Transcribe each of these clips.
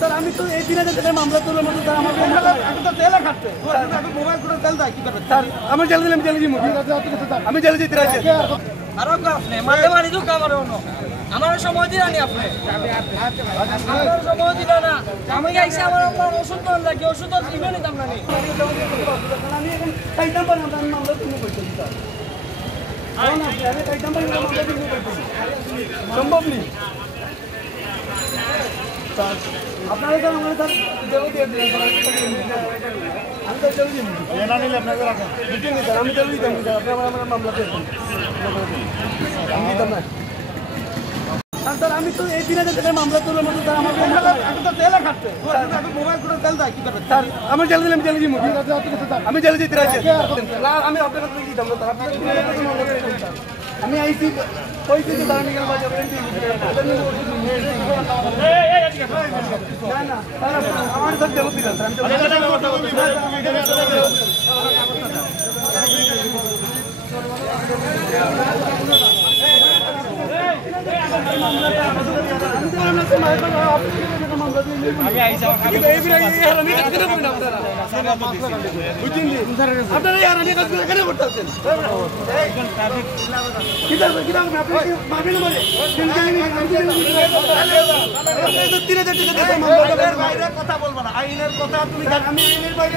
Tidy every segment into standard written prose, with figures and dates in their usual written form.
Sir আমি তো এই 3000 টাকার মামলা তুলে মতো স্যার আমার আমি তো জেলে খাটতে এখন মোবাইল করে তেল দেয় কি করবে স্যার আমি জেলে দিলাম জেলে দিমু আমি জেলে দিতে রাজি আর আপনি মাঝে মারি তো কামারে অন্য আমার সময় দিলা নি আপনি আমার সময় দিলা না আমি গাইছি আমার ওষুধ কোন লাগে ওষুধ দিবেন না আমরা নি আমি এখন কাইতাম পারি না আমি মামলা তুলে কইছি স্যার কোন আপনি আমি কাইতাম পারি না মামলা তুলে কইছি সম্ভব নেই স্যার আপনারা তো আমার স্যার দেবো দিয়ে দিলেন আমি তো জলদি না নিলে আপনাকে রাখেন বুঝছেন স্যার আমি জলদি দিতাম স্যার আপনি আমার মামলা দিয়ে আমি দিতাম না স্যার আমি তো এই 3000 টাকার মামলা তুলে মতো স্যার আমার আমি তো জেলে খাটতে এখন মোবাইল করে তেল দেয় কি করবে স্যার আমি জেলে দিলাম জেলে দিমু আমি জেলে দিতে রাজি না আমি আপনার কাছে দিতাম না স্যার আপনি আমি আইসি কইছি তো স্যার নিয়ে বাজার না না আমার স্যার দেবো দিলাম কথা বলবো না আইনের কথা তুমি আমি আইনের বাইরে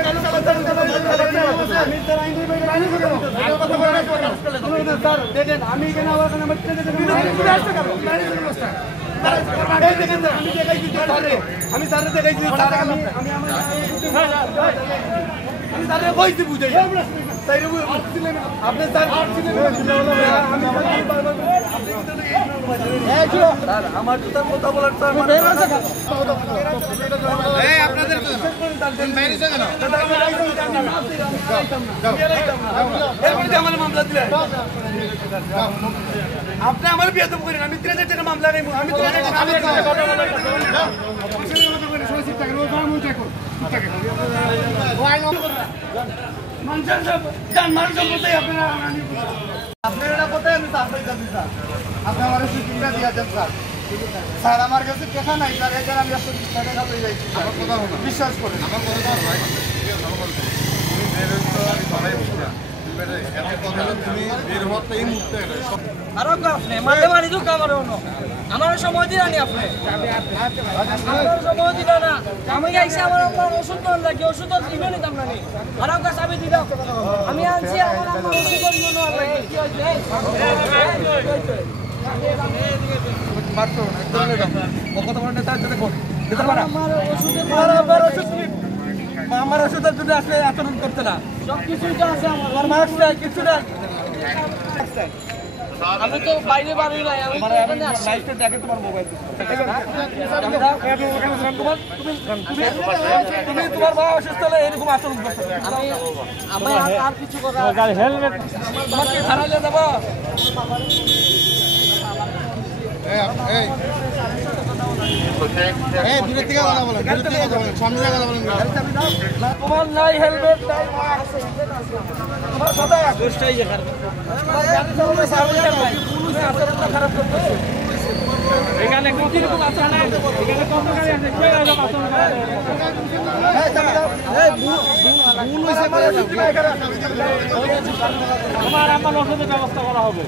স্যার দেখেন আমি এখানে আবার আমি স্যারে দেখাইছি আমি স্যারে কইছি বুঝাই আপনি স্যার আমার জুতার কথা বলার স্যার আমার মামলা দিলেন আপনি আমার বিয়ে তো করেন আমি 3000 টাকা মামলা নেব আমি আপনারা কোথায় আমি আপনি আমার শুটিংটা দিয়ে দেন স্যার আমার কাছে টাকা নাই স্যার এদের আমি 120 টাকা পেয়ে যাচ্ছি বিশ্বাস করেন আমার কথা ভাই আর আপনি মাঝে মারি তো কামারে অন্য আমার সময় দিলা নি আপনি আমার সময় দিলা না আমি গাইছি আমার ওষুধ কোন লাগে ওষুধ দিবেন না আমরা নি আর আপনার চাবি দিলাম আমি আনছি আমার ওষুধ দিবেন না লাগে কি হইছে মারতো একদম কত বড় নেতা আছে দেখো দিতে পারা আমার ওষুধের জন্য আসলে আচরণ করতে না সব কিছুই তো আছে আমার মাস্ক নাই কিছু না আমি তো বাইরে বাড়ি নাই আমি তো এখানে আসছি লাইটটা দেখে তোমার মোবাইল তুমি তোমার বাবা অসুস্থ হলে এরকম আচরণ করতে আমি আর কিছু কথা হেলমেট তোমাকে হারালে দেবো দূরের থেকে কথা বলেন সামনে কথা বলেন তোমার নাই হেলমেট নাই তোমার কথা দোষটাই দেখার খারাপ করতেছে এখানে কিরকম আচরণ এখানে কত গাড়ি আছে কে এরকম আচরণ করে আমার ওষুধের ব্যবস্থা করা হবে।